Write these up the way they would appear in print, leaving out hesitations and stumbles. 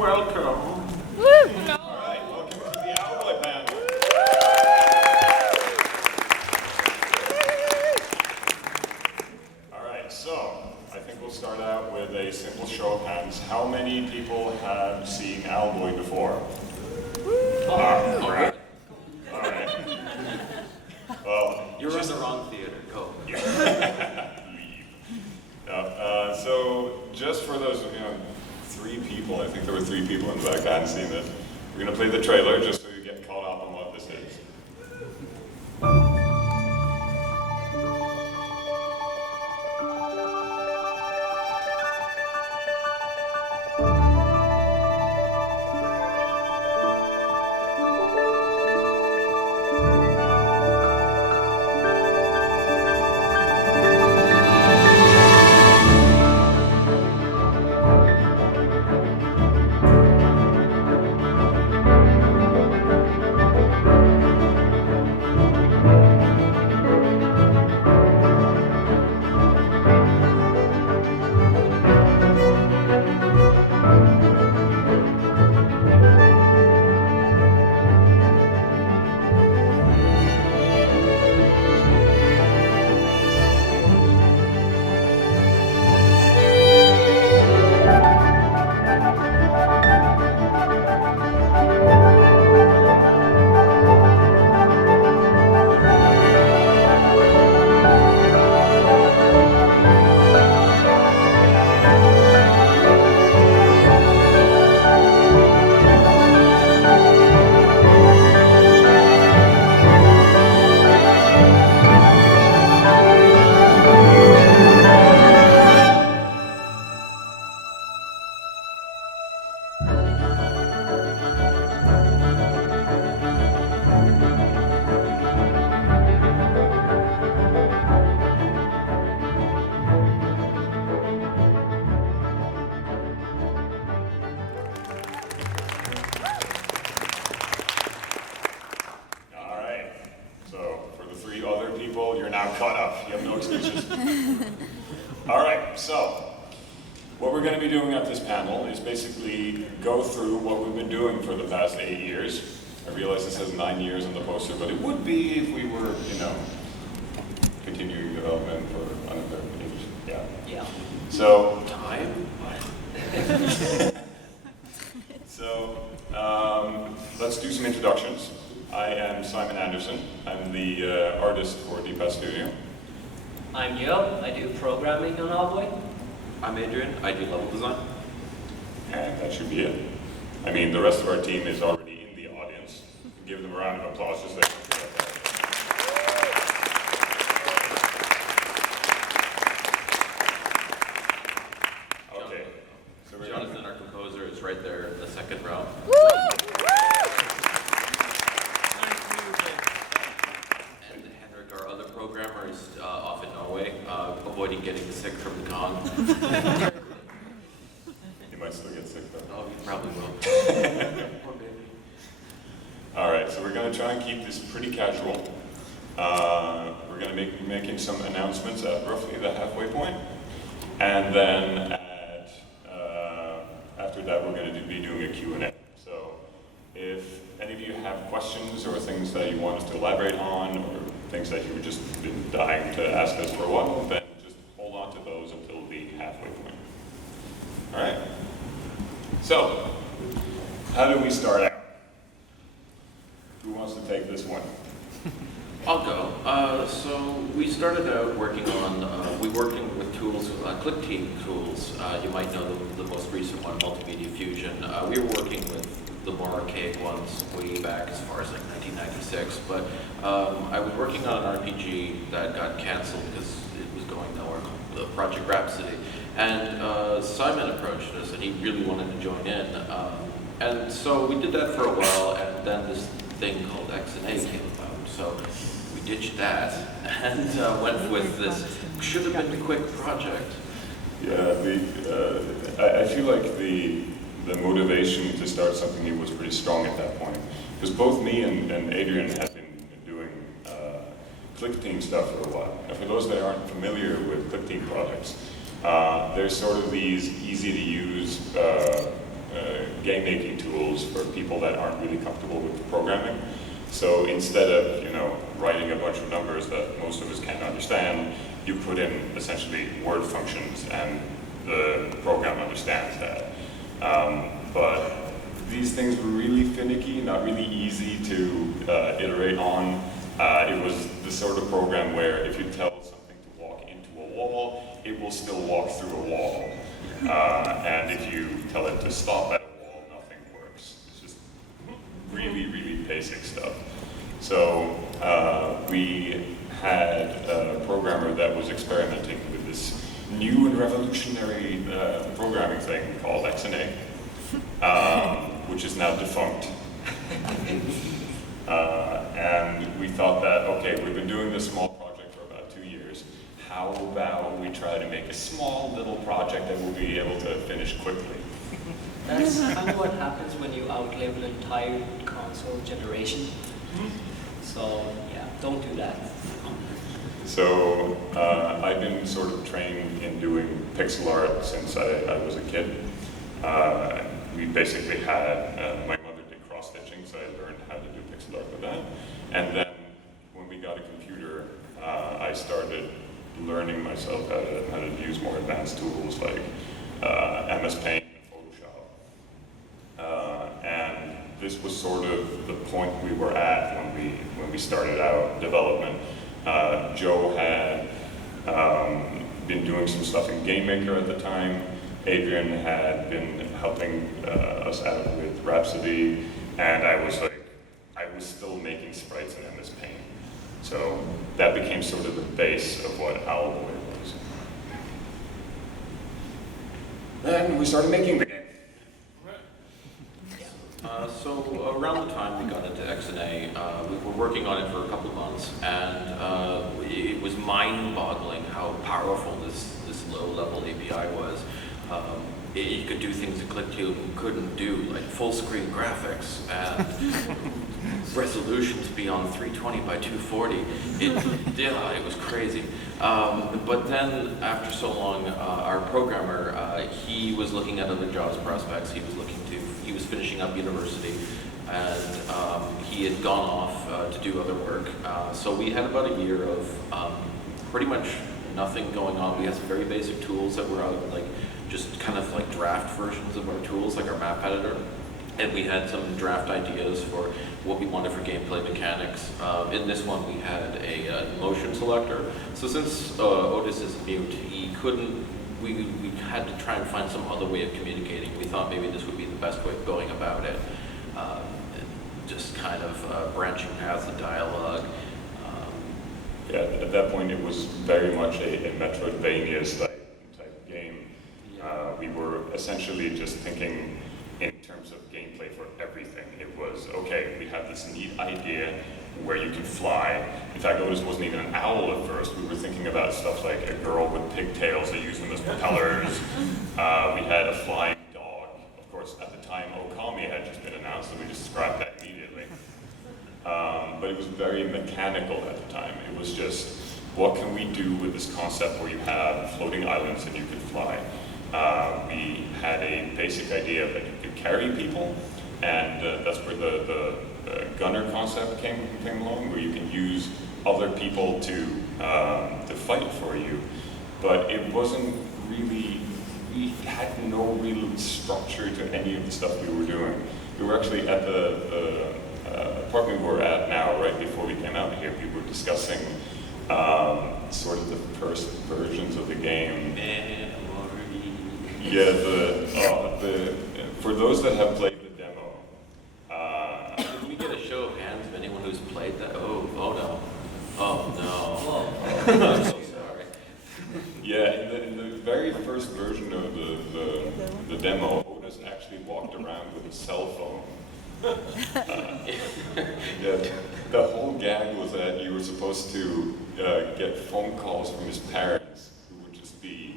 Welcome. Woo! All right, welcome to the Owlboy panel. All right, so I think we'll start out with a simple show of hands. How many people have seen Owlboy before? All right. All right. Well, you're in the wrong theater. Go. So just for those, 3 people, I think there were 3 people in the back that hadn't seen this. We're going to play the trailer just so you get caught up on what this is. You're now caught up. You have no excuses. All right, so what we're going to be doing at this panel is basically go through what we've been doing for the past 8 years. I realize this has 9 years on the poster, but it would be if we were, continuing development for another age. Yeah. So time. Let's do some introductions. I am Simon Anderson. I'm the artist for the PAX Studio. I'm Yo. I do programming on Owlboy. I'm Adrian. I do level design. And that should be it. I mean, the rest of our team is already in the audience. Give them a round of applause just like Okay. So Jonathan, our composer, is right there in the second row. And Henrik, our other programmer, is off in Norway, avoiding getting sick from the con. You might still get sick though. Oh, you probably will. Poor baby. All right, so we're going to try and keep this pretty casual. We're going to be making some announcements at roughly the halfway point, and then after that we're going to be doing a Q&A. So if any of you have questions or things that you want us to elaborate on, or things that you've just been dying to ask us for a while, then just hold on to those until the halfway point. All right? So, how do we start out? Who wants to take this one? I'll go. So we started out working with tools, Click Team tools. You might know the most recent one, Multimedia Fusion. We were working with the more archaic ones way back as far as like 1996. But I was working on an RPG that got canceled because it was going nowhere, called Project Rhapsody. And Simon approached us, and he really wanted to join in. And so we did that for a while, and then this thing called X and A came about. So we ditched that and went with this. Should have been a quick project. Yeah, I feel like the motivation to start something new was pretty strong at that point. Because both me and Adrian have been doing Click Team stuff for a while. And for those that aren't familiar with Click Team projects, there's sort of these easy to use game making tools for people that aren't really comfortable with programming. So instead of writing a bunch of numbers that most of us can't understand, you put in essentially word functions and the program understands that. But these things were really finicky, not really easy to iterate on. It was the sort of program where if you tell something to walk into a wall, it will still walk through a wall. And if you tell it to stop at a wall, nothing works. It's just really, really basic stuff. So we had a programmer that was experimenting with this new and revolutionary programming thing called XNA, which is now defunct. And we thought that, okay, we've been doing this small project for about 2 years. How about we try to make a small little project that we'll be able to finish quickly? That's kind of what happens when you outlive an entire console generation. So yeah, don't do that. So I've been sort of trained in doing pixel art since I was a kid. We basically had, my mother did cross-stitching, so I learned how to do pixel art with that. And then when we got a computer, I started learning myself how to use more advanced tools like MS Paint and Photoshop. And this was sort of the point we were at when we started out development. Joe had been doing some stuff in GameMaker at the time. Adrian had been helping us out with Rhapsody, and I was still making sprites in MS Paint. So that became sort of the base of what Owlboy was. Then we started making the game. So around the time we got into XNA, we were working on it for a couple of months, and it was mind-boggling how powerful this low-level API was. It could do things that ClickTube couldn't do, like full-screen graphics and resolutions beyond 320 by 240. It was crazy. But then, after so long, our programmer, he was looking at other jobs prospects. He was finishing up university, and he had gone off to do other work. So we had about a year of pretty much nothing going on. We had some very basic tools that were just kind of like draft versions of our tools, like our map editor. And we had some draft ideas for what we wanted for gameplay mechanics. In this one, we had a motion selector. So since Otis is mute, we had to try and find some other way of communicating. We thought maybe this would be the best way of going about it. Just kind of branching out the dialogue. Yeah, at that point it was very much a Metroidvania type game. We were essentially just thinking in terms of gameplay for everything. It was, okay, we have this neat idea where you can fly. In fact, Otis wasn't even an owl at first. We were thinking about stuff like a girl with pigtails that used them as propellers. We had a flying dog. Of course, at the time, Okami had just been announced, and we just scrapped that immediately. But it was very mechanical at the time. It was just, what can we do with this concept where you have floating islands and you can fly? We had a basic idea that you could carry people, and that's where the gunner concept came along, where you can use other people to fight for you. But it wasn't really, we had no real structure to any of the stuff we were doing. We were actually at the apartment we were at now, right before we came out here, we were discussing sort of the first versions of the game. Yeah, for those that have played the demo. Can we get a show of hands of anyone who's played that? Oh no. Oh no. I'm so sorry. Yeah, in the very first version of the demo, Otis actually walked around with a cell phone. Yeah, the whole gag was that you were supposed to get phone calls from his parents, who would just be,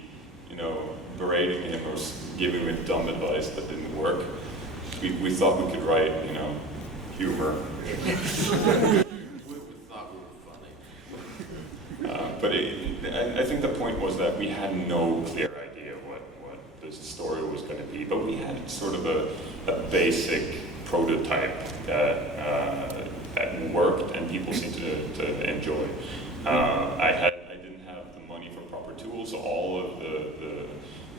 berating him or giving him dumb advice that didn't work. We thought we could write, humor. We thought we were funny. But I think the point was that we had no clear idea what the story story was going to be, but we had sort of a basic prototype that worked and people seemed to enjoy. I didn't have the money for proper tools. All of the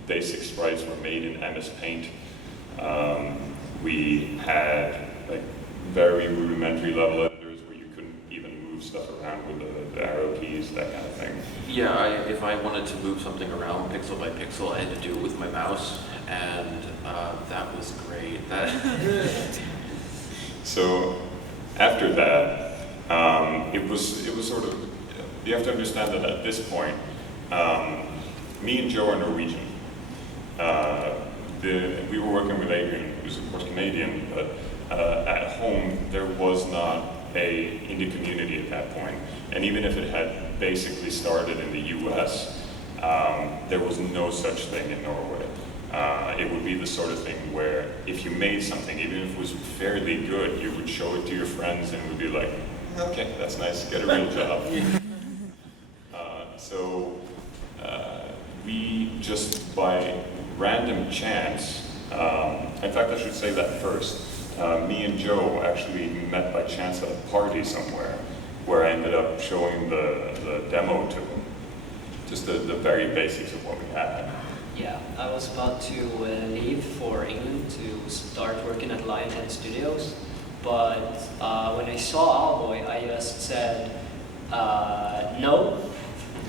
basic sprites were made in MS Paint. We had like very rudimentary level editors where you couldn't even move stuff around with the arrow keys, that kind of thing. Yeah, if I wanted to move something around pixel by pixel, I had to do it with my mouse, and that was great. So after that, it was sort of, you have to understand that at this point, me and Joe are Norwegian. We were working with Adrian, who's of course Canadian, but at home there was not a indie community at that point. And even if it had basically started in the US, there was no such thing in Norway. It would be the sort of thing where if you made something, even if it was fairly good, you would show it to your friends and it would be like, okay, that's nice, get a real job. So we just, by random chance, in fact I should say that first, me and Joe actually met by chance at a party somewhere where I ended up showing the demo to him. Just the very basics of what we had. Yeah, I was about to leave for England to start working at Lionhead Studios, but when I saw Owlboy, I just said, no,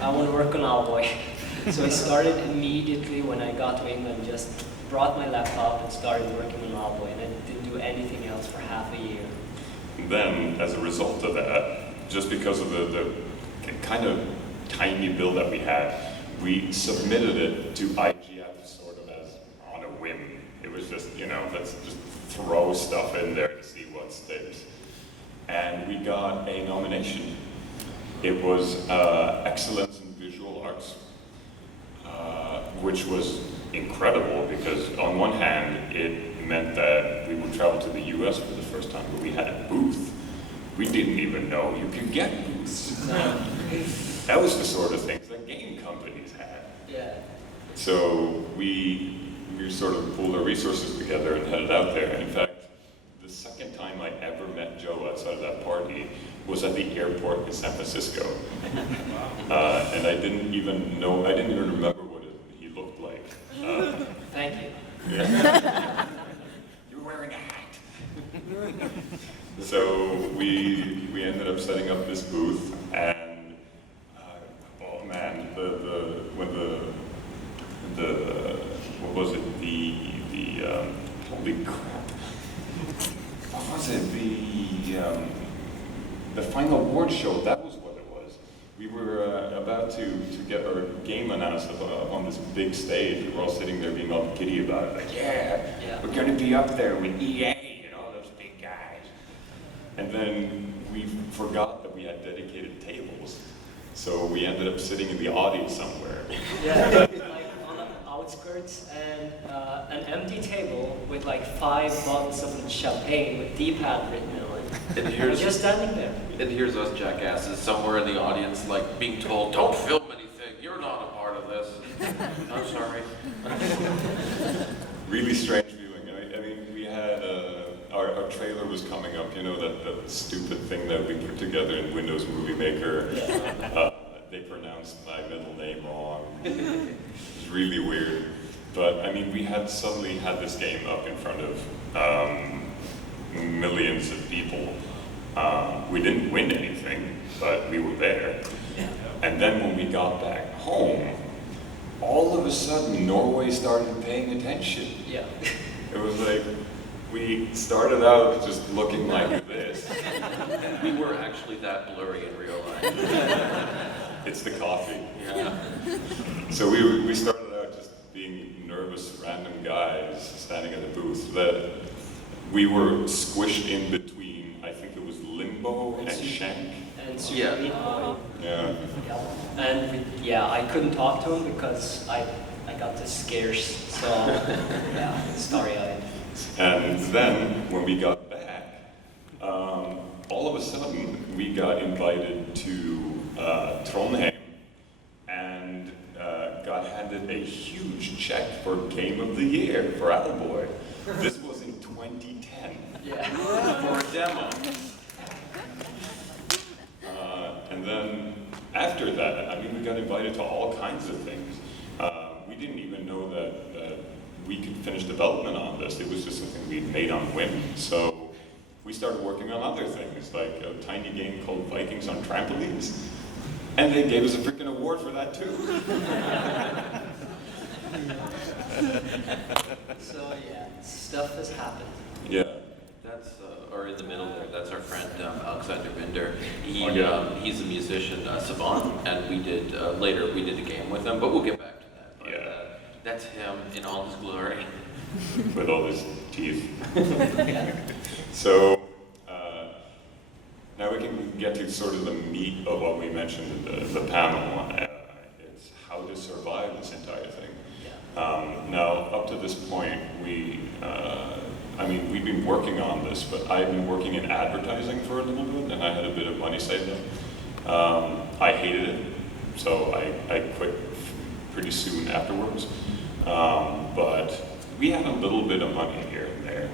I want to work on Owlboy. So I started immediately when I got to England, just brought my laptop and started working on Owlboy, and I didn't do anything else for half a year. And then, as a result of that, just because of the kind of tiny build that we had, we submitted it to IGF sort of as on a whim. It was just, let's just throw stuff in there to see what sticks. And we got a nomination. It was Excellence in Visual Arts, which was incredible because on one hand, it meant that we would travel to the US for the first time, but we had a booth. We didn't even know you could get booths. That was the sort of things that game companies had. Yeah. So we sort of pulled our resources together and headed out there. In fact, the second time I ever met Joe outside of that party was at the airport in San Francisco. And I didn't even remember what he looked like. Thank you. Yeah. You were wearing a hat. So we ended up setting up this booth, and oh man, when what was it? The holy crap! What was it? The final award show. That was what it was. We were about to get our game announced up on this big stage. We were all sitting there being all giddy about it, like, yeah, we're going to be up there with EA and all those big guys. And then we forgot that we had dedicated tables, so we ended up sitting in the audience somewhere. Yeah, like on the outskirts, and an empty table with like 5 bottles of champagne with D-pad written on it. And here's just standing there. And here's us jackasses somewhere in the audience, like being told, "Don't film anything. You're not a part of this." I'm sorry. Really strange feeling. I mean, we had our trailer was coming up. That stupid thing that we put together in Windows Movie Maker. They pronounced my middle name wrong. It was really weird. But I mean, we had suddenly had this game up in front of millions of people. We didn't win anything, but we were there. And then when we got back home, all of a sudden Norway started paying attention. Yeah. It was like, we started out just looking like this. We were actually that blurry in real life. It's the coffee. Yeah. So we started out just being nervous, random guys standing at the booth. That we were squished in between, I think it was Limbo and Shank. And Super Yeah. Meat Boy. Yeah. Yeah. And I couldn't talk to him because I got this scarce. So yeah, starry-eyed. And then when we got back, all of a sudden we got invited to Trondheim and got handed a huge checked for Game of the Year for Owlboy. This was in 2010. Yeah. For a demo. And then after that, I mean, we got invited to all kinds of things. We didn't even know that we could finish development on this. It was just something we'd made on whim. So we started working on other things, like a tiny game called Vikings on Trampolines. And they gave us a freaking award for that too. So yeah, stuff has happened. Yeah. That's, or in the middle there, that's our friend Alexander Binder. Oh, yeah. He's a musician, Savant, and we did, later we did a game with him, but we'll get back to that. But, Yeah. that's him in all his glory. With all his teeth. Yeah. So, now we can get to sort of the meat of what we mentioned in the panel. It's how to survive this entire thing. Yeah. Now, up to this point, I mean, we've been working on this, but I've been working in advertising for a little bit, and I had a bit of money saved up. I hated it, so I quit pretty soon afterwards. But we had a little bit of money here and there.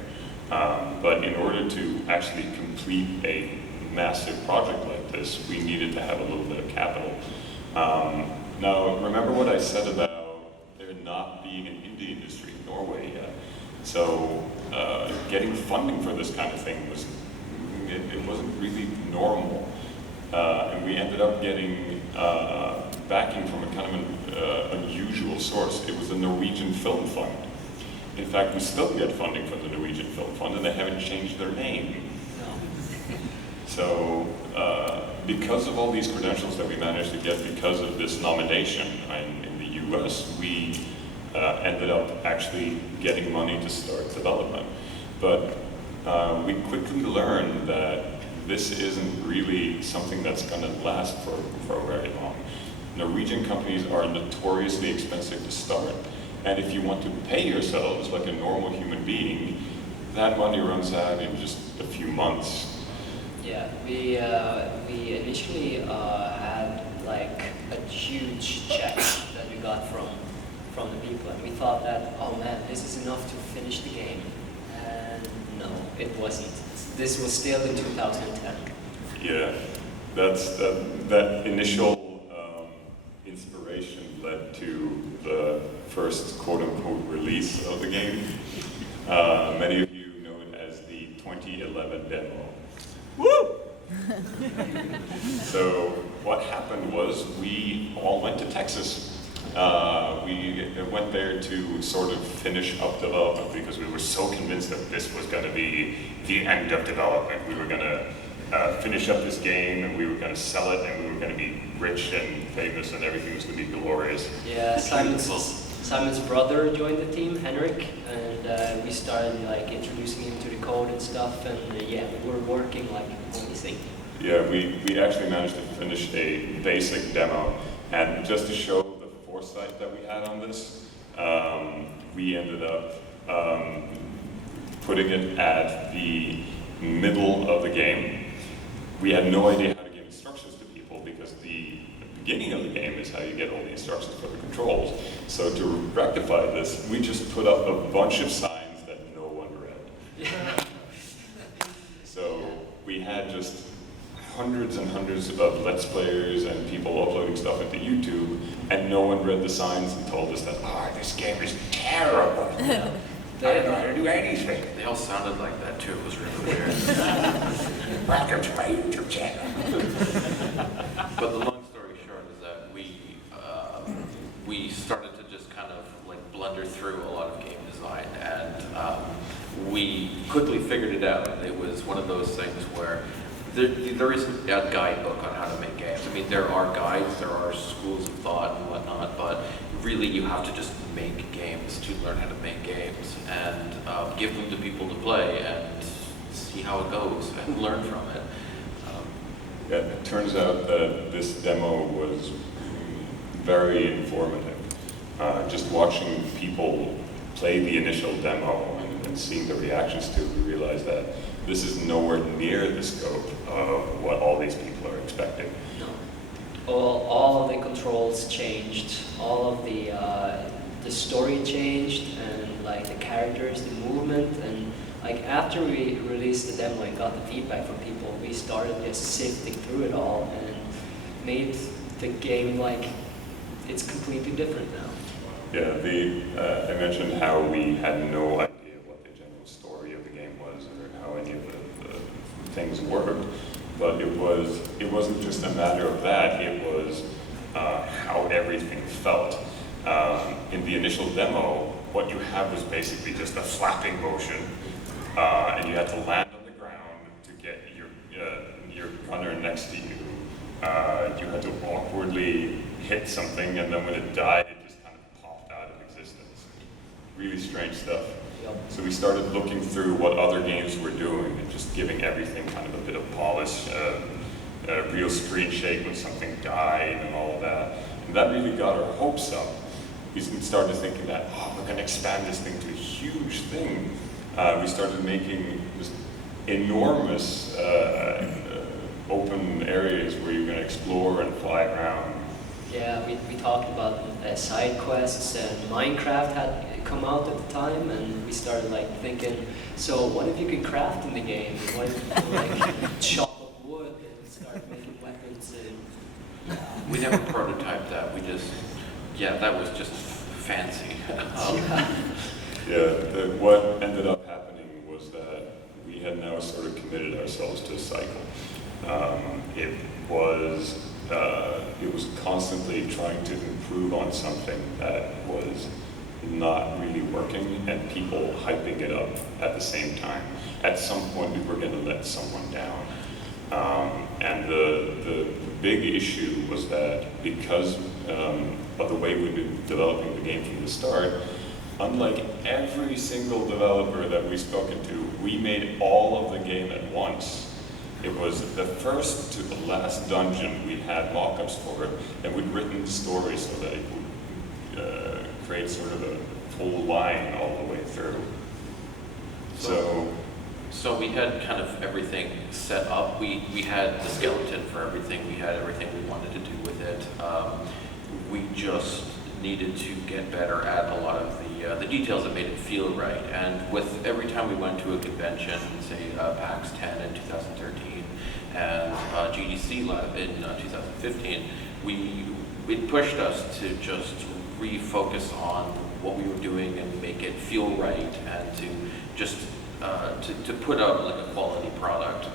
But in order to actually complete a massive project like this, we needed to have a little bit of capital. Now, remember what I said about there not being an indie industry in Norway yet? So getting funding for this kind of thing it wasn't really normal. And we ended up getting backing from a kind of an unusual source. It was the Norwegian Film Fund. In fact, we still get funding from the Norwegian Film Fund, and they haven't changed their name. No. So, because of all these credentials that we managed to get because of this nomination in the US, we ended up actually getting money to start development. But we quickly learned that this isn't really something that's going to last for very long. Norwegian companies are notoriously expensive to start. And if you want to pay yourselves like a normal human being, that money runs out in just a few months. Yeah, we initially had like a huge check that we got from the people, and we thought that, oh man, this is enough to finish the game. And no, it wasn't. This was still in 2010. Yeah, that initial inspiration led to the first quote-unquote release of the game. Many of you know it as the 2011 demo. Woo! So what happened was we all went to Texas. We went there to sort of finish up development because we were so convinced that this was going to be the end of development. We were going to finish up this game, and we were going to sell it, and we were going to be rich and famous, and everything was going to be glorious. Yeah, Simon's brother joined the team, Henrik, and we started like introducing him to the code and stuff, and yeah, we were working like crazy. Yeah, we actually managed to finish a basic demo, and just to show the foresight that we had on this, we ended up putting it at the middle of the game. We had no idea how to give instructions to people because the beginning of the game is how you get all the instructions for the controls. So to rectify this, we just put up a bunch of signs that no one read. So we had just hundreds and hundreds of Let's Players and people uploading stuff into YouTube, and no one read the signs and told us that, this game is terrible. I don't know how to do anything. They all sounded like that too, it was really weird. Welcome to my YouTube channel. But the long story short is that we started to just kind of like blunder through a lot of game design, and we quickly figured it out. It was one of those things where there isn't a guidebook on how to make games. I mean, there are guides, there are schools of thought and whatnot, but really you have to just make games to learn how to make games and give them to people to play and see how it goes and learn from it. Yeah, it turns out that this demo was very informative. Just watching people play the initial demo and seeing the reactions to it, we realized that this is nowhere near the scope of what all these people are expecting. No. All of the controls changed. All of the the story changed, and like the characters, the movement, and like after we released the demo and got the feedback from people, we started just sifting through it all and made the game like it's completely different now. Yeah, I mentioned how we had no idea what the general story of the game was or how any of the things worked, but it wasn't just a matter of that, it was how everything felt. In the initial demo, what you had was basically just a flapping motion, and you had to land on the ground to get your gunner next to you. You had to awkwardly hit something, and then when it died, it just kind of popped out of existence. Really strange stuff. Yep. So we started looking through what other games were doing and just giving everything kind of a bit of polish, a real screen shake when something died and all of that. And that really got our hopes up. We started thinking that, oh, we're going to expand this thing to a huge thing. We started making just enormous open areas where you're going to explore and fly around. Yeah, we talked about side quests, and Minecraft had come out at the time, and we started like thinking, so what if you could craft in the game? What if you could like chop up wood and start making weapons? And We never prototyped that. We just, yeah, that was just fancy. What ended up happening was that we had now sort of committed ourselves to a cycle. It was constantly trying to improve on something that was not really working, and people hyping it up at the same time. At some point, we were going to let someone down. And the big issue was that because of the way we've been developing the game from the start, unlike every single developer that we've spoken to, we made all of the game at once. It was the first to the last dungeon, we had mock-ups for it, and we'd written the story so that it would create sort of a full line all the way through. So we had kind of everything set up. We had the skeleton for everything. We had everything we wanted to do with it. We just needed to get better at a lot of the details that made it feel right. And with every time we went to a convention, say PAX 10 in 2013 and GDC Lab in 2015, it pushed us to just refocus on what we were doing and make it feel right, and to just to put out like a quality product.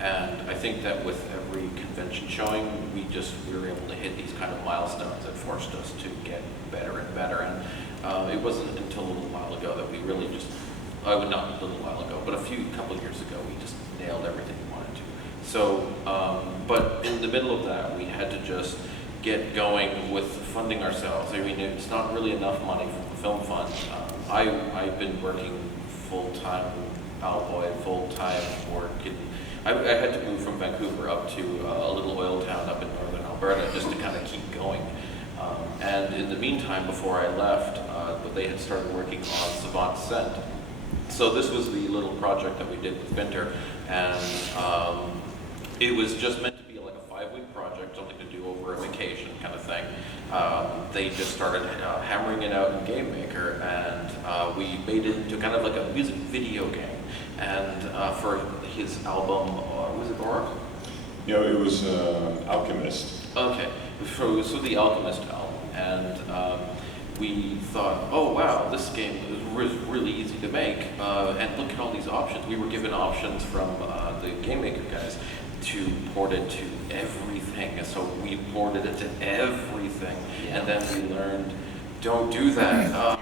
And I think that with every convention showing, we were able to hit these kind of milestones that forced us to get better and better. And it wasn't until a little while ago that we really just, not a little while ago, but a couple of years ago, we just nailed everything we wanted to. So, but in the middle of that, we had to just get going with funding ourselves. I mean, it's not really enough money from the film fund. I've been working full-time Owlboy, full-time work I had to move from Vancouver up to a little oil town up in northern Alberta just to kind of keep going. And in the meantime, before I left, they had started working on Savant Ascent. So this was the little project that we did with Winter, and it was just meant to be like a 5-week project, something to do over a vacation kind of thing. They just started hammering it out in Game Maker, and we made it into kind of like a music video game. And for his album, was it Aura? Yeah, it was Alchemist. Okay, so the Alchemist album, and we thought, oh wow, this game was really easy to make, and look at all these options. We were given options from the Game Maker guys to port it to everything, and so we ported it to everything, and then we learned, don't do that.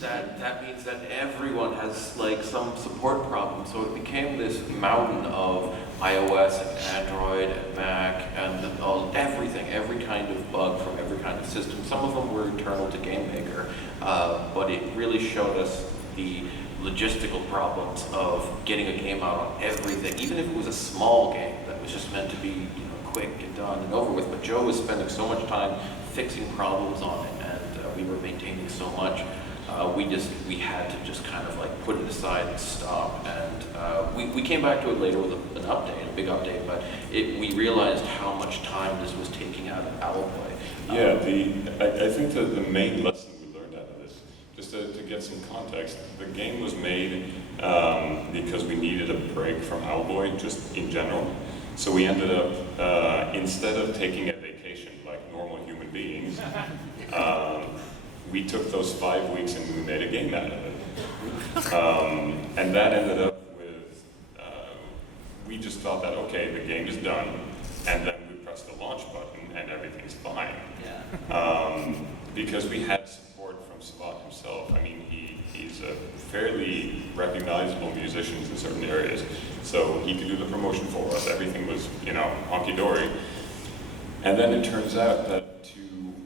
That means that everyone has like some support problem. So it became this mountain of iOS and Android and Mac and everything, every kind of bug from every kind of system. Some of them were internal to Game Maker, but it really showed us the logistical problems of getting a game out on everything, even if it was a small game that was just meant to be quick and done and over with. But Joe was spending so much time fixing problems on it, and we were maintaining so much. We had to just kind of like put it aside and stop, and we came back to it later with an update, a big update, but we realized how much time this was taking out of Owlboy. Yeah, I think that the main lesson we get some context, the game was made because we needed a break from Owlboy, just in general. So we ended up, instead of taking a vacation like normal human beings, we took those 5 weeks and we made a game out of it. And that ended up with, we just thought that, okay, the game is done, and then we press the launch button and everything's fine. Yeah. Because we had support from Savant himself. I mean, he's a fairly recognizable musician in certain areas, so he could do the promotion for us. Everything was, you know, honky-dory. And then it turns out that to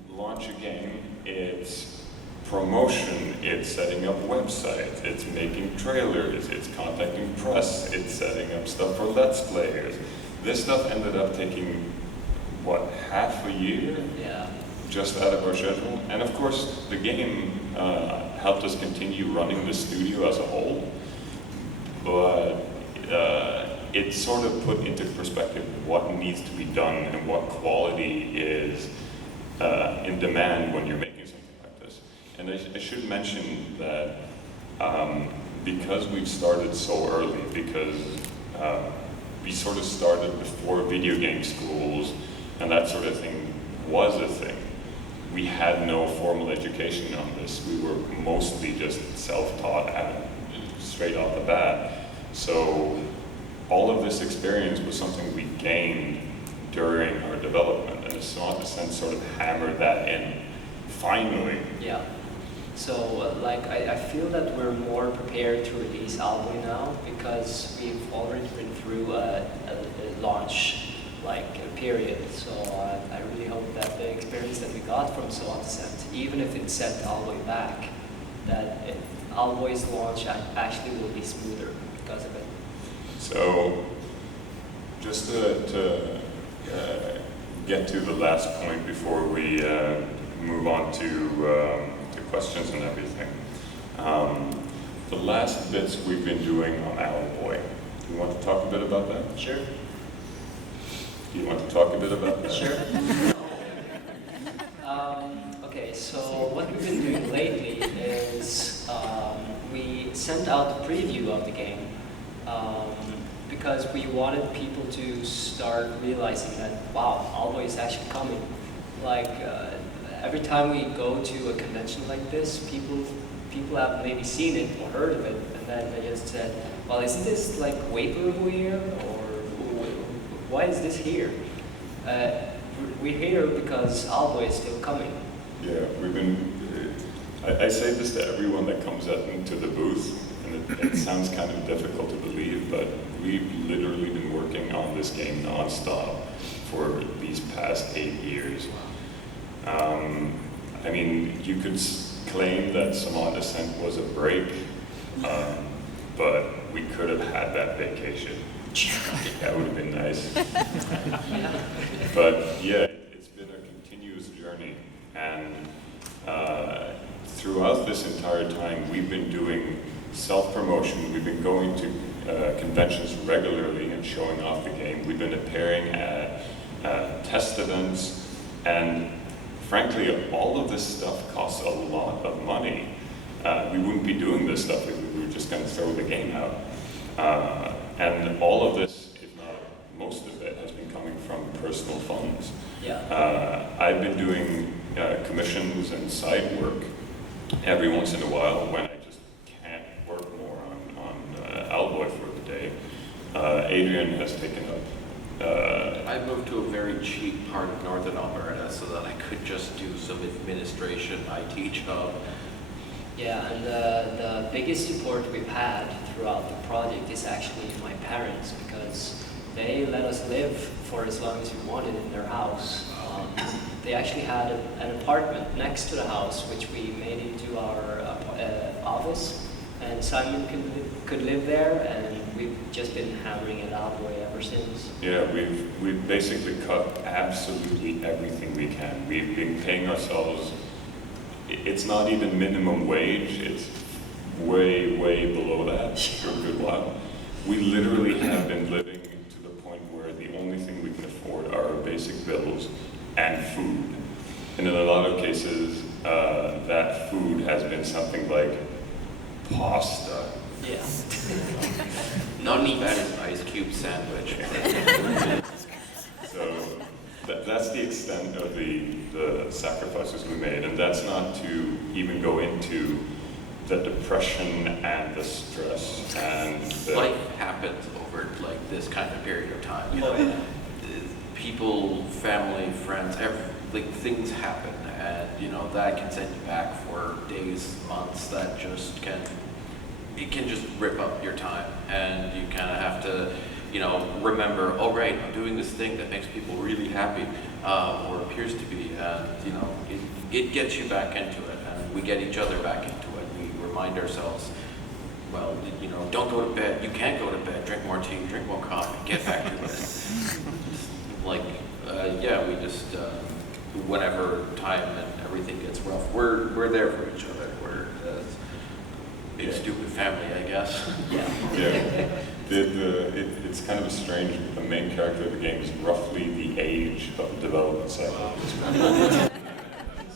launch a game, it's promotion, it's setting up websites, it's making trailers, it's contacting press, it's setting up stuff for Let's Players. This stuff ended up taking, what, half a year? Yeah. Just out of our schedule. And of course, the game helped us continue running the studio as a whole, but it sort of put into perspective what needs to be done and what quality is in demand when you're making something like this. And I should mention that because we've started so early, because we sort of started before video game schools and that sort of thing was a thing. We had no formal education on this. We were mostly just self-taught straight off the bat. So all of this experience was something we gained during our development, and Savant Ascent sort of hammered that in, finally. Yeah. So, like, I feel that we're more prepared to release Owlboy now because we've already been through a launch period. So I really hope that the experience that we got from Savant Ascent, even if it set Owlboy back, that Owlboy's launch actually will be smoother because of it. So, just to get to the last point before we move on to questions and everything. The last bits we've been doing on Owlboy. Do you want to talk a bit about that? Sure. Do you want to talk a bit about that? Sure. Okay, so what we've been doing lately is we sent out a preview of the game because we wanted people to start realizing that, wow, Owlboy is actually coming. Like, every time we go to a convention like this, people have maybe seen it or heard of it, and then they just said, well, isn't this like Vaporware here, or why is this here? We're here because Owlboy is still coming. Yeah, we've been, I say this to everyone that comes up into the booth, and it sounds kind of difficult to believe, but we've literally been working on this game non-stop for these past 8 years. I mean, you could claim that Savant Ascent was a break, but we could have had that vacation. That would have been nice. But yeah, it's been a continuous journey, and throughout this entire time, we've been doing self-promotion. We've been going to conventions regularly and showing off the game. We've been appearing at test events, and frankly, all of this stuff costs a lot of money. We wouldn't be doing this stuff if we were just going to throw the game out. And all of this, if not most of it, has been coming from personal funds. Yeah. I've been doing commissions and side work every once in a while when I just can't work more on Owlboy for the day. Adrian has taken up. I moved to a very cheap part of northern Alberta so that I could just do some administration, IT job. Yeah, and the biggest support we've had throughout the project is actually my parents, because they let us live for as long as we wanted in their house. They actually had an apartment next to the house, which we made into our office, and Simon could live there, and we've just been hammering it Owlboy ever since. Yeah, we've basically cut absolutely everything we can. We've been paying ourselves. It's not even minimum wage. It's way, way below that for a good while. We literally have been living to the point where the only thing we can afford are our basic bills and food. And in a lot of cases, that food has been something like pasta. Yeah. Not as bad as an ice cube sandwich. So that's the extent of the sacrifices we made, and that's not to even go into the depression and the stress and the... Life happens over like this kind of period of time. You know, Oh, yeah. people, family, friends, like things happen, and you know that can send you back for days, months. That just can just rip up your time, and you kind of have to, you know, remember. Oh right, I'm doing this thing that makes people really happy, or appears to be, and you know, it gets you back into it, and we get each other back into it. We remind ourselves. Well, you know, don't go to bed. You can't go to bed. Drink more tea, drink more coffee, get back to it. Like, yeah, we just, whenever time and everything gets rough, we're there for each other. We're a big stupid family, I guess. Yeah. It's kind of strange, but the main character of the game is roughly the age of the development cycle.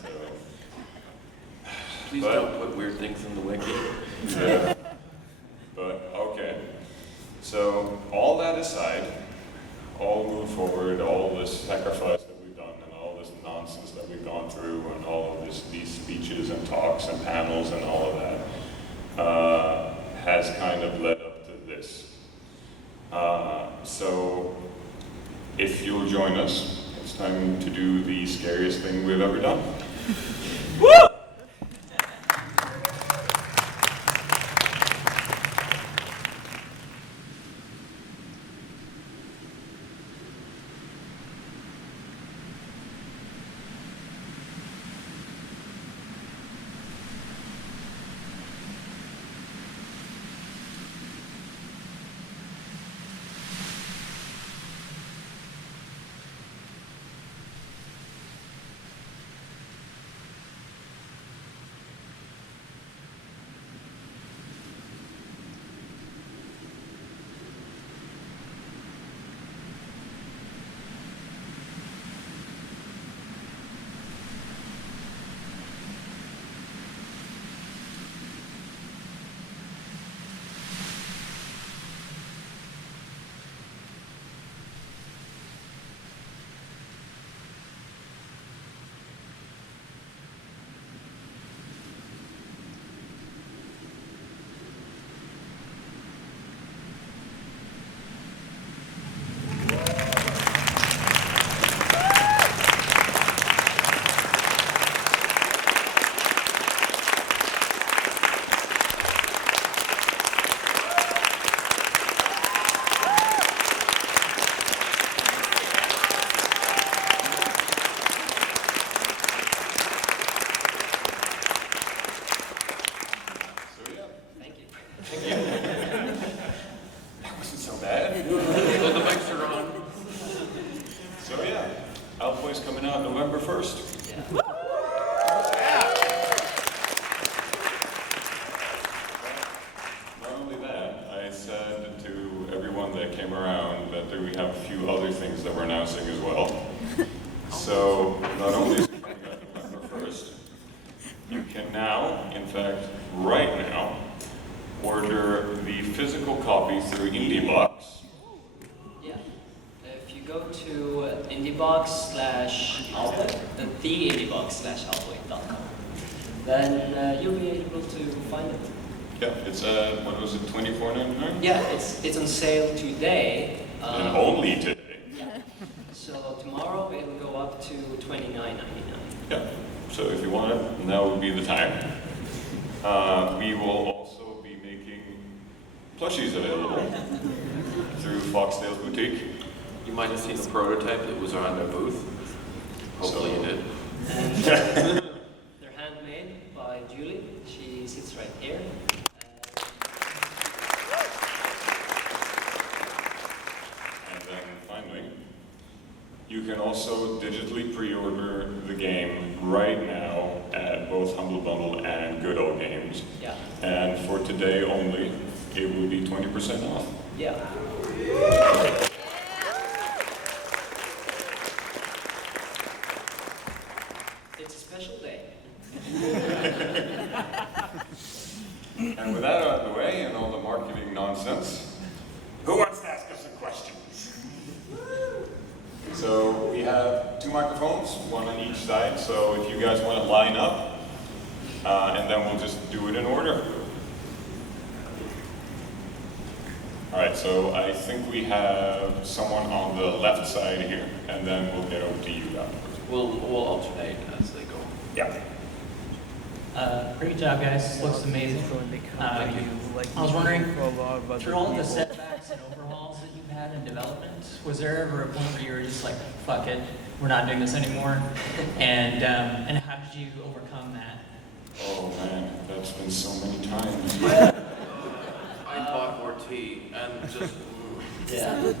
So, Please don't put weird things in the wiki. yeah. But, okay. So, all that aside, all move forward, all this sacrifice that we've done, and all this nonsense that we've gone through, and all of these speeches and talks and panels and all of that, has kind of led up to this. So, if you'll join us, it's time to do the scariest thing we've ever done. Woo! Owlboy's coming out November 1st. Yeah. Not only that, I said to everyone that came around that we have a few other things that we're announcing as well. So not only is it coming out November 1st, you can now, in fact, right now, order the physical copy through IndieBox. Yeah. If you go to IndieBox/Owlboy, the IndieBox/Owlboy.com, then you'll be able to find it. Yeah, it's what was it, $24.99? Yeah, it's on sale today. And only today. Yeah. So tomorrow it will go up to $29.99. Yeah. So if you want it, now would be the time. We will also be making plushies available through Foxdale's boutique. You might have seen a prototype that was on their booth. Hopefully you did. And they're handmade by Julie. She sits right here. And then finally, you can also digitally pre-order the game right now at both Humble Bundle and Good Old Games. Yeah. And for today only, it will be 20% off. Yeah. It's a special day. And with that, that out of the way and all the marketing nonsense, who wants to ask us some questions? So we have 2 microphones, 1 on each side, so if you guys want to line up, and then we'll just do it in order. All right, so I think we have someone on the left side here, and then we'll get over to you afterwards. We'll alternate as they go. Yeah. Great job, guys. Looks amazing. I was wondering, through all the setbacks and overhauls that you've had in development, was there ever a point where you were just like, fuck it, we're not doing this anymore? And how did you overcome that? Oh man, that's been so many times. I bought more tea and just. Yeah.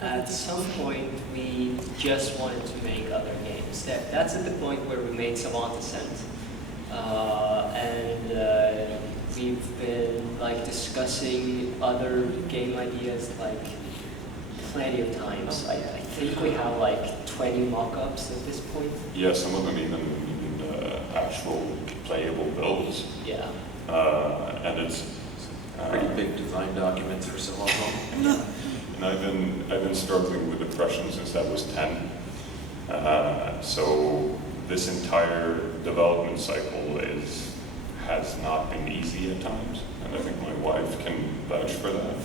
At some point, we just wanted to make other games. That's at the point where we made Savant Ascent. We've been like discussing other game ideas like plenty of times. I think we have like 20 mock-ups at this point. Yeah, some of them even actual playable builds. Yeah. And it's Pretty big design documents for some of them. And I've been struggling with depression since I was 10. So this entire development cycle has not been easy at times, and I think my wife can vouch for that.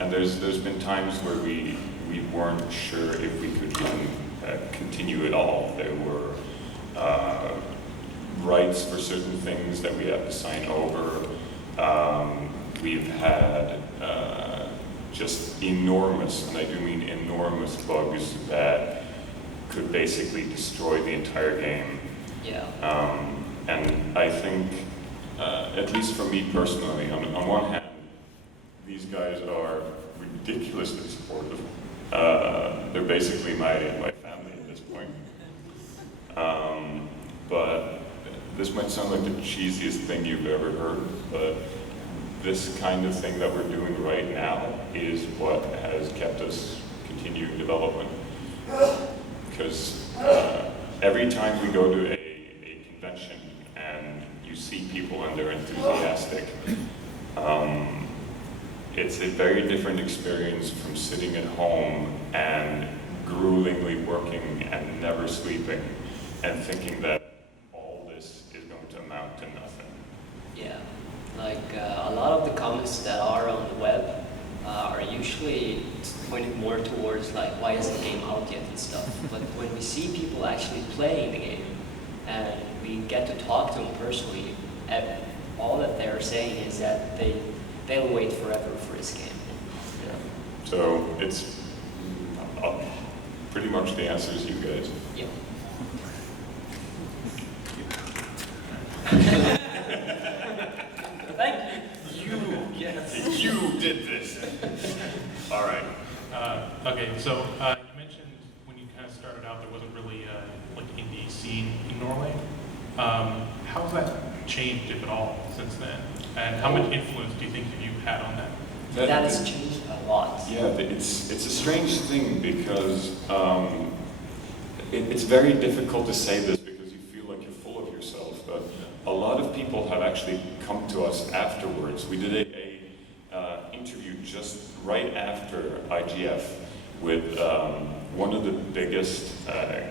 And there's been times where we weren't sure if we could even continue at all. There were rights for certain things that we had to sign over. We've had just enormous, and I do mean enormous, bugs that could basically destroy the entire game. Yeah. And I think, at least for me personally, on one hand, these guys are ridiculously supportive. They're basically my family at this point. But this might sound like the cheesiest thing you've ever heard, but this kind of thing that we're doing right now is what has kept us continuing development. Because every time we go to a convention and you see people and they're enthusiastic, it's a very different experience from sitting at home and gruelingly working and never sleeping and thinking that all this is going to amount to nothing. Yeah. Like a lot of the comments that are on the web are usually pointed more towards like, why isn't the game out yet and stuff. But when we see people actually playing the game and we get to talk to them personally, all that they're saying is that they'll wait forever for this game. Yeah. So it's pretty much the answer is you guys. Yeah. Thank you. Yes. You did this. All right. Okay, so you mentioned when you kind of started out, there wasn't really like indie scene in Norway. How's that changed, if at all, since then? And how much influence do you think have you had on that? That has changed a lot. Yeah, it's a strange thing because it's very difficult to say this because you feel like you're full of yourself, but a lot of people have actually come to us afterwards. We did a interview just right after IGF with one of the biggest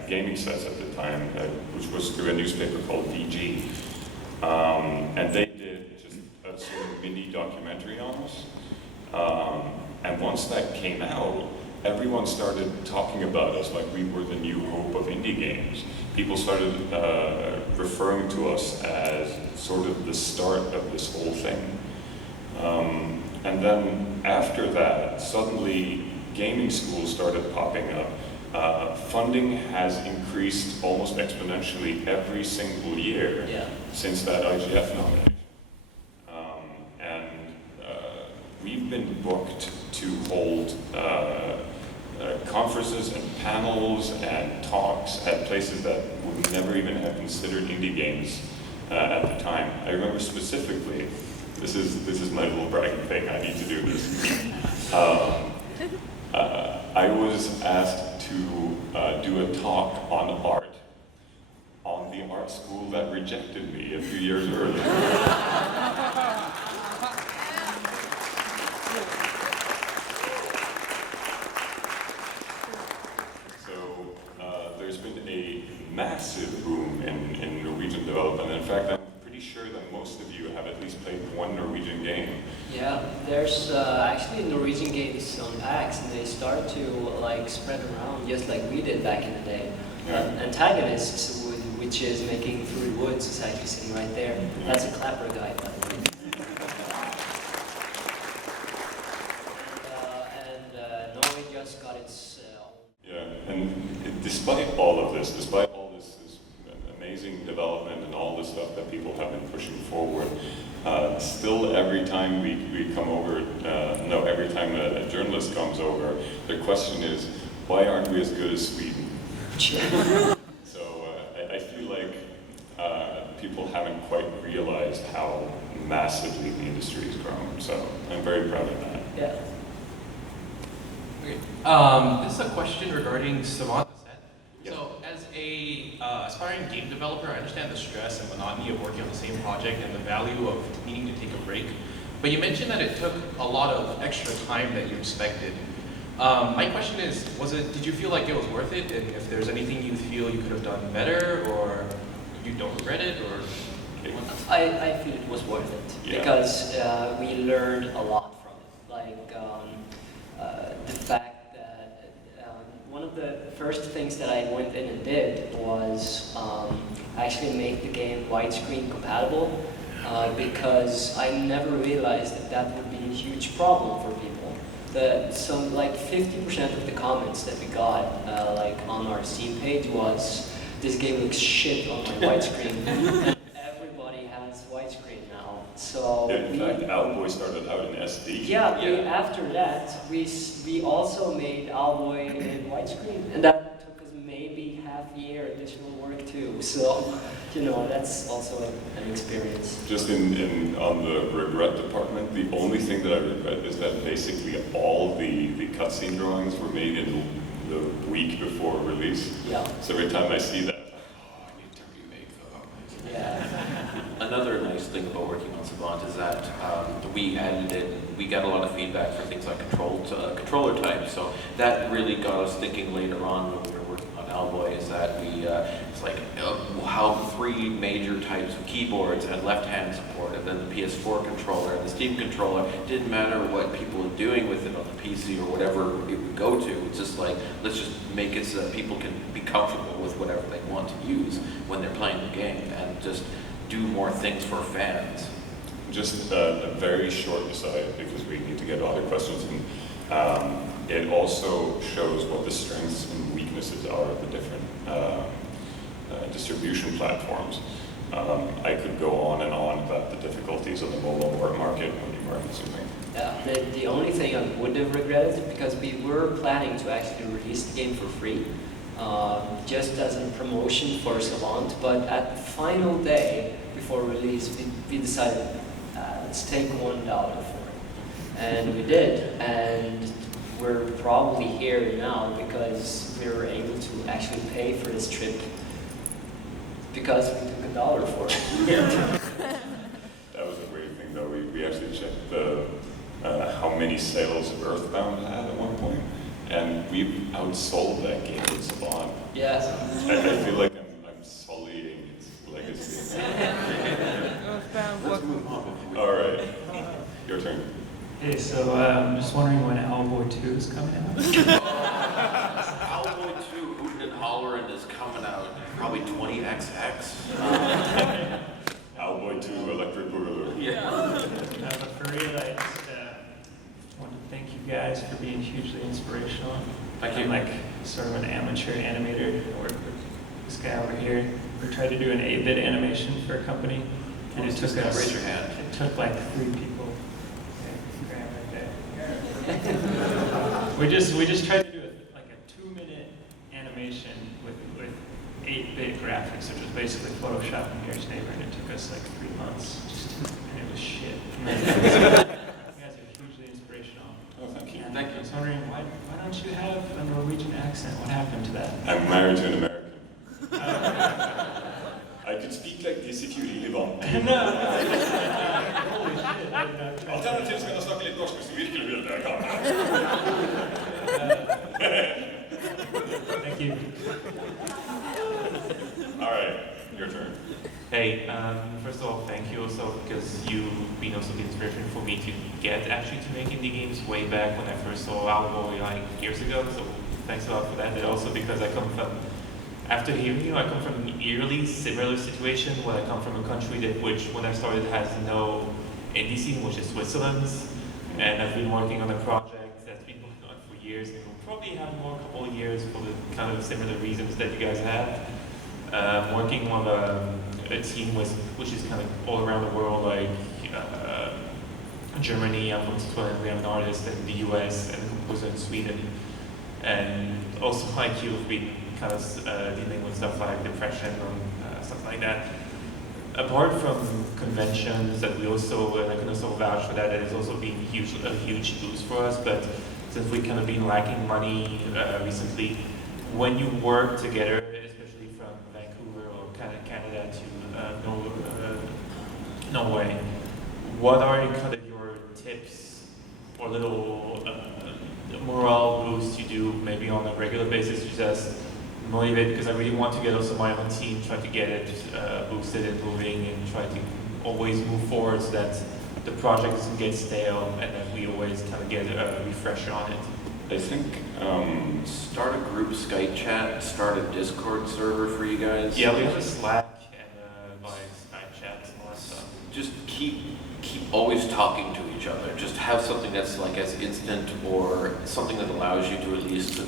gaming sets at the time, which was through a newspaper called VG. And they did just a sort of mini documentary on us. And once that came out, everyone started talking about us like we were the new hope of indie games. People started referring to us as sort of the start of this whole thing. And then after that, suddenly gaming schools started popping up. Funding has increased almost exponentially every single year since that IGF nomination. We've been booked to hold conferences and panels and talks at places that would never even have considered indie games at the time. I remember specifically, this is my little bragging thing, I need to do this. I was asked to do a talk on art on from the art school that rejected me a few years earlier. So there's been a massive boom in Norwegian development. In fact, I'm pretty sure that most of you have at least played one Norwegian game. Yeah, there's actually Norwegian games on PAX, and they start to like spread around just like we did back in the day. Yeah. Antagonists, which is making Through the Woods, is actually sitting right there. That's a clapper guy, by the way. And Norway just got its own. Yeah, and despite all this amazing development and all the stuff that people have been pushing forward, still every time we come over, every time a journalist comes over, the question is, why aren't we as good as Sweden? So I feel like people haven't quite realized how massively the industry has grown. So I'm very proud of that. Yeah. Okay. This is a question regarding Savant Ascent. Yeah. So, as a aspiring game developer, I understand the stress and monotony of working on the same project and the value of needing to take a break. But you mentioned that it took a lot of extra time that you expected. My question is, did you feel like it was worth it? And if there's anything you feel you could have done better, or you don't regret it, or? I feel it was worth it, because we learned a lot from it. Like the fact that one of the first things that I went in and did was actually make the game widescreen compatible, because I never realized that would be a huge problem for people. Some like 50% of the comments that we got like on our Steam page was, "This game looks shit on my widescreen." And everybody has widescreen now. So Yeah, in fact, Owlboy started out in SD. after that we also made Owlboy in widescreen, and that took us maybe half a year additional work too. So that's also an experience. Just on the regret department, the only thing that I regret is that basically all the cutscene drawings were made in the week before release. Yeah. So every time I see that, I need to remake them. Yeah. Another nice thing about working on Savant is that we got a lot of feedback for things like controller types. So that really got us thinking later on when we were working on Owlboy, is that it's like how 3 major types of keyboards had left-hand support, and then the PS4 controller and the Steam controller. Didn't matter what people were doing with it on the PC or whatever it would go to. It's just like, let's just make it so that people can be comfortable with whatever they want to use when they're playing the game, and just do more things for fans. Just a very short aside, because we need to get other questions in. It also shows what the strengths and weaknesses are of the different distribution platforms. I could go on and on about the difficulties of the mobile market when you work on something. Yeah, the only thing I would have regretted, because we were planning to actually release the game for free, just as a promotion for Savant, but at the final day before release, we decided, let's take $1 for it. And we did, and we're probably here now because we were able to actually pay for this trip because we took $1 for it. That was a great thing, though. We actually checked how many sales Earthbound had at one point, and we've outsold that game with Savant. Yes. I feel like I'm sullying its legacy. Let's move on. All right, your turn. Hey, so I'm just wondering when Owlboy 2 is coming out. Owlboy 2, Hootin' and Hollerin' is coming out, probably 20XX. Owlboy 2, Electric Boogaloo. But for real, I just want to thank you guys for being hugely inspirational. Thank you. I'm like sort of an amateur animator. I work with this guy over here. We tried to do an 8-bit animation for a company, and it took us. Raise your hand. It took like 3 people. Okay, Graham right there. We just tried to do like a 2-minute animation with 8-bit graphics, which was basically Photoshop and Nearest Neighbor, and it took us like 3 months. And it was shit. You guys are hugely inspirational. Oh, thank you. And Thank you. I was wondering, why don't you have a Norwegian accent? What happened to that? I'm married to an American. because you've been also the inspiration for me to get actually to make indie games way back when I first saw Owlboy like years ago. So thanks a lot for that. And also because I come from, after hearing you, I come from an eerily similar situation where I come from a country that which when I started has no indie scene, which is Switzerland. And I've been working on a project that's been going on for years, and we'll probably have more couple of years for the kind of similar reasons that you guys have. Working on a team which is kind of all around the world, like Germany, I'm from Switzerland, we have an artist in the US and a composer in Sweden. And also like you've been kind of dealing with stuff like depression and stuff like that. Apart from conventions that we also, and I can also vouch for that, it has also been a huge boost for us, but since we've kind of been lacking money recently, when you work together, especially from Vancouver or Canada to Norway, what are kind of your tips or little morale boosts you do maybe on a regular basis to just motivate, because I really want to get also my own team, try to get it boosted and moving and try to always move forward so that the project doesn't get stale and that we always kind of get a refresher on it. I think start a group Skype chat, start a Discord server for you guys. Yeah, we have a Slack and Skype chat and all that stuff. Just keep always talking to each other. Just have something that's like as instant or something that allows you to at least,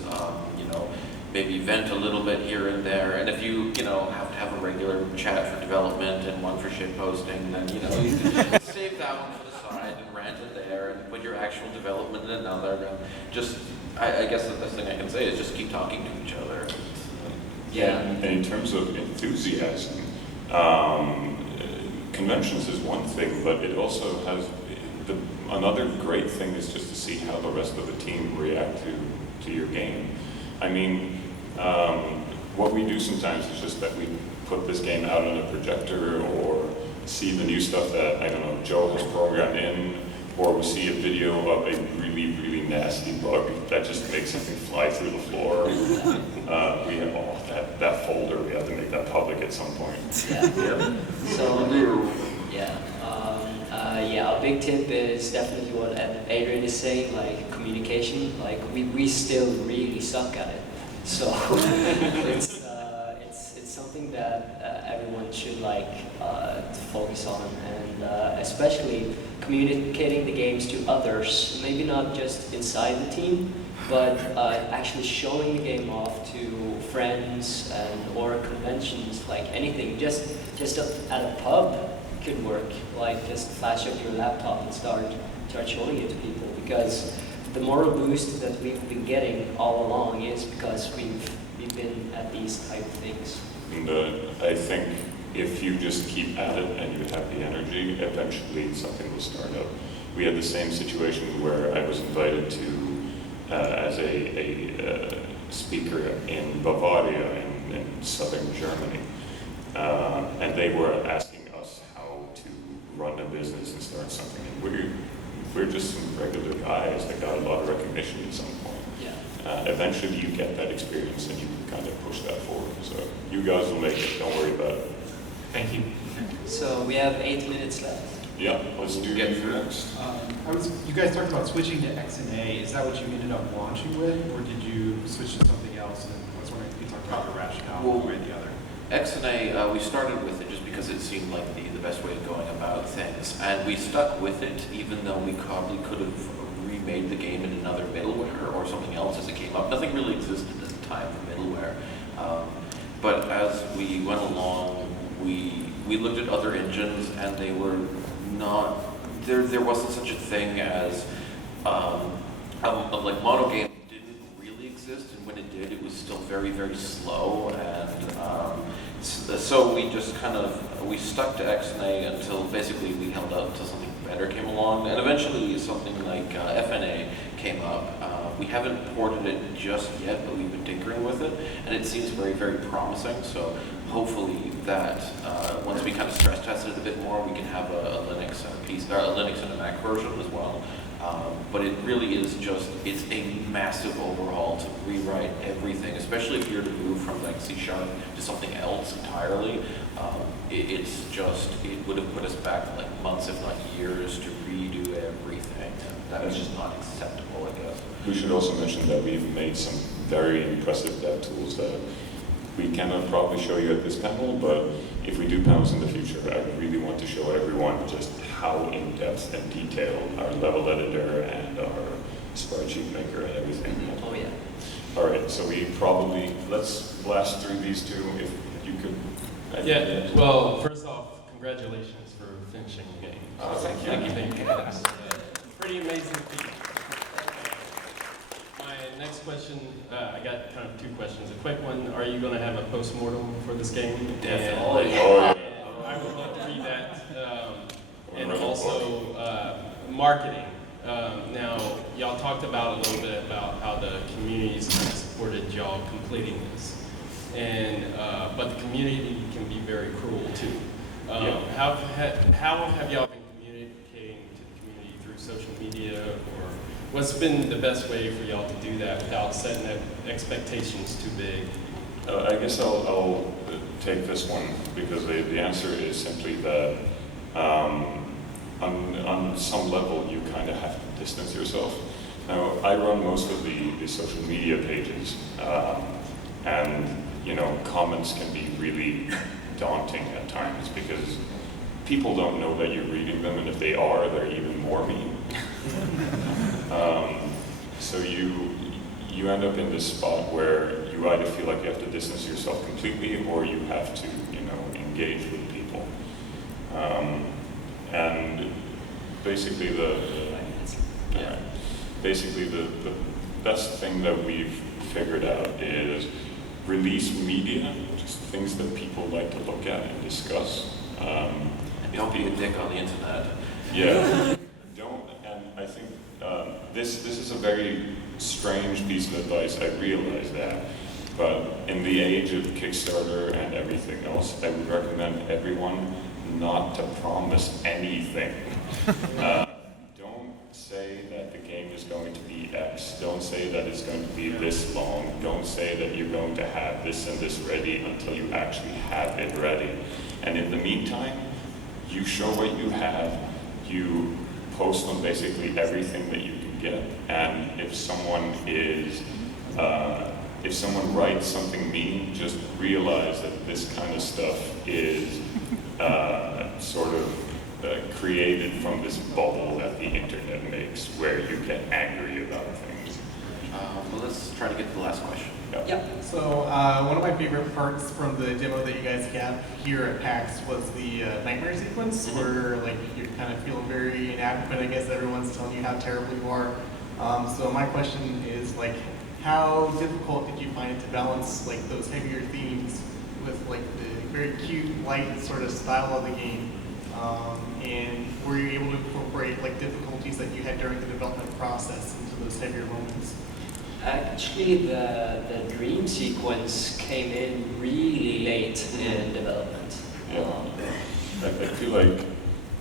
maybe vent a little bit here and there. And if you have to have a regular chat for development and one for shit posting, then, you can save that one for the side and rant it there and put your actual development in another. And just, I guess the best thing I can say is just keep talking to each other. Yeah. And in terms of enthusiasm, conventions is one thing, but it also has, another great thing is just to see how the rest of the team react to your game. I mean, what we do sometimes is just that we put this game out on a projector or see the new stuff that, I don't know, Joe has programmed in, or we see a video of a really, really nasty bug that just makes something fly through the floor. We have that folder, we have to make that public at some point. Yeah. So, a big tip is definitely what Adrian is saying, like communication. Like we still really suck at it. So it's something that everyone should focus on, and especially communicating the games to others. Maybe not just inside the team, but actually showing the game off to friends or conventions, like anything. Just at a pub could work. Like just flash up your laptop and start showing it to people, because the moral boost that we've been getting all along is because we've been at these type of things. And I think if you just keep at it and you have the energy, eventually something will start up. We had the same situation where I was invited to as a speaker in Bavaria in southern Germany, and they were asking us how to run a business and start something. And we're just some regular guys that got a lot of recognition at some point. Yeah. Eventually you get that experience and you can kind of push that forward. So you guys will make it, don't worry about it. Thank you. So we have 8 minutes left. Yeah, let's do Get you through next. You guys talked about switching to XNA. Is that what you ended up launching with, or did you switch to something else? And I was wondering if you could talk about your rationale one way or the other. XNA, we started with it just because it seemed like the best way of going about things, and we stuck with it even though we probably could have remade the game in another middleware or something else as it came up. Nothing really existed at the time for middleware, but as we went along, we looked at other engines, and they were not, there wasn't such a thing as, like monogame didn't really exist, and when it did, it was still very, very slow, and so we just we stuck to XNA until basically we held out until something better came along, and eventually something like FNA came up. We haven't ported it just yet, but we've been tinkering with it, and it seems very, very promising. So hopefully that once we kind of stress test it a bit more, we can have a Linux piece, or a Linux and a Mac version as well. But it really is just, it's a massive overhaul to rewrite everything, especially if you're to move from like C# to something else entirely. It's just, it would have put us back like months, if not years, to redo everything. And that is just not acceptable, I guess. We should also mention that we've made some very impressive dev tools that we cannot probably show you at this panel, but if we do panels in the future, I really want to show everyone just how in-depth and detailed our level editor and our sprite sheet maker and everything. Oh yeah. All right, so let's blast through these two, if you could. Yeah, well, first off, congratulations for finishing the game. Thank you. Thank you. Pretty amazing feat. My next question, I got kind of two questions. A quick one, are you going to have a post-mortem for this game? Definitely. Oh, I would love to read that. And also, marketing. Now, y'all talked about a little bit about how the communities kind of supported y'all completing this. But the community can be very cruel too. How have y'all been communicating to the community through social media, or what's been the best way for y'all to do that without setting expectations too big? I guess I'll take this one because the answer is simply that on some level you kind of have to distance yourself. Now, I run most of the social media pages, and comments can be really daunting at times because people don't know that you're reading them, and if they are, they're even more mean. So you end up in this spot where you either feel like you have to distance yourself completely, or you have to engage with people. And basically the best thing that we've figured out is release media, just things that people like to look at and discuss. And don't be a dick on the internet. Yeah, don't. And I think this is a very strange piece of advice. I realize that, but in the age of Kickstarter and everything else, I would recommend everyone not to promise anything. Don't say that the game is going to be X. Don't say that it's going to be this long. Don't say that you're going to have this and this ready until you actually have it ready. And in the meantime, you show what you have. You post on basically everything that you can get. And if someone writes something mean, just realize that this kind of stuff is sort of created from this bubble that the internet makes, where you get angry about things. Well, let's try to get to the last question. Yep. So one of my favorite parts from the demo that you guys have here at PAX was the nightmare sequence, where like you're kind of feeling very inadequate. I guess everyone's telling you how terrible you are. So my question is like, how difficult did you find it to balance like those heavier themes with like the very cute, light sort of style of the game? And were you able to incorporate like difficulties that you had during the development process into those heavier moments? Actually, the dream sequence came in really late in development. Yeah, I feel like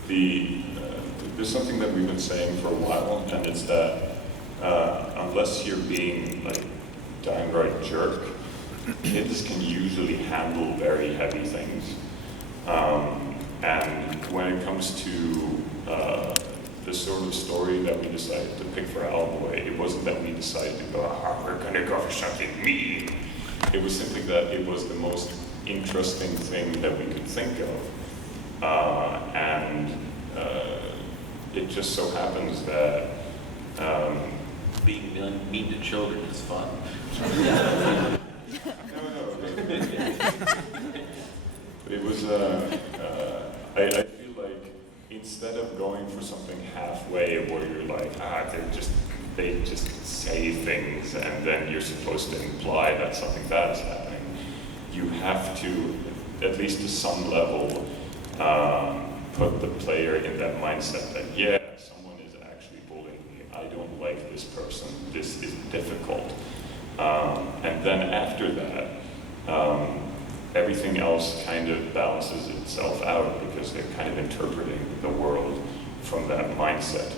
there's something that we've been saying for a while, and it's that unless you're being like downright jerk, kids can usually handle very heavy things. And when it comes to the sort of story that we decided to pick for Owlboy, it wasn't that we decided to go, we're going to go for something mean. It was simply that it was the most interesting thing that we could think of. And it just so happens that Being mean to children is fun. no. It was, I feel like instead of going for something halfway where you're like, they just say things and then you're supposed to imply that something bad is happening, you have to, at least to some level, put the player in that mindset that, yeah, someone is actually bullying me, I don't like this person, this is difficult. And then after that, everything else kind of balances itself out because they're kind of interpreting the world from that mindset.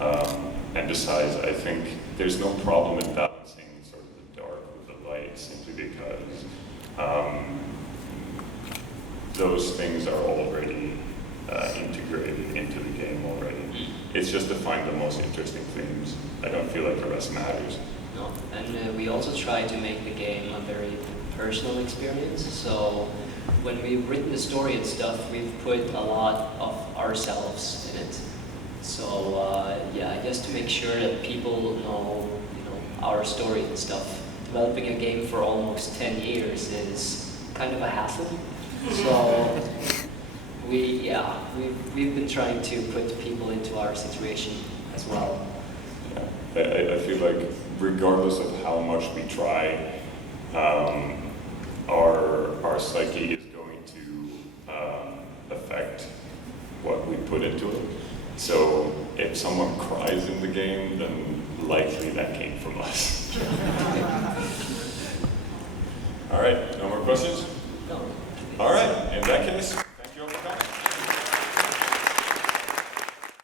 And besides, I think there's no problem in balancing sort of the dark with the light, simply because those things are already integrated into the game already. It's just to find the most interesting themes. I don't feel like the rest matters. No. And we also try to make the game a very personal experience. So when we've written the story and stuff, we've put a lot of ourselves in it. So yeah, just to make sure that people know, our story and stuff. Developing a game for almost 10 years is kind of a hassle. So we've been trying to put people into our situation as well. Yeah. I feel like regardless of how much we try, our psyche is going to affect what we put into it. So if someone cries in the game, then likely that came from us. All right, no more questions? No. All right, in that case,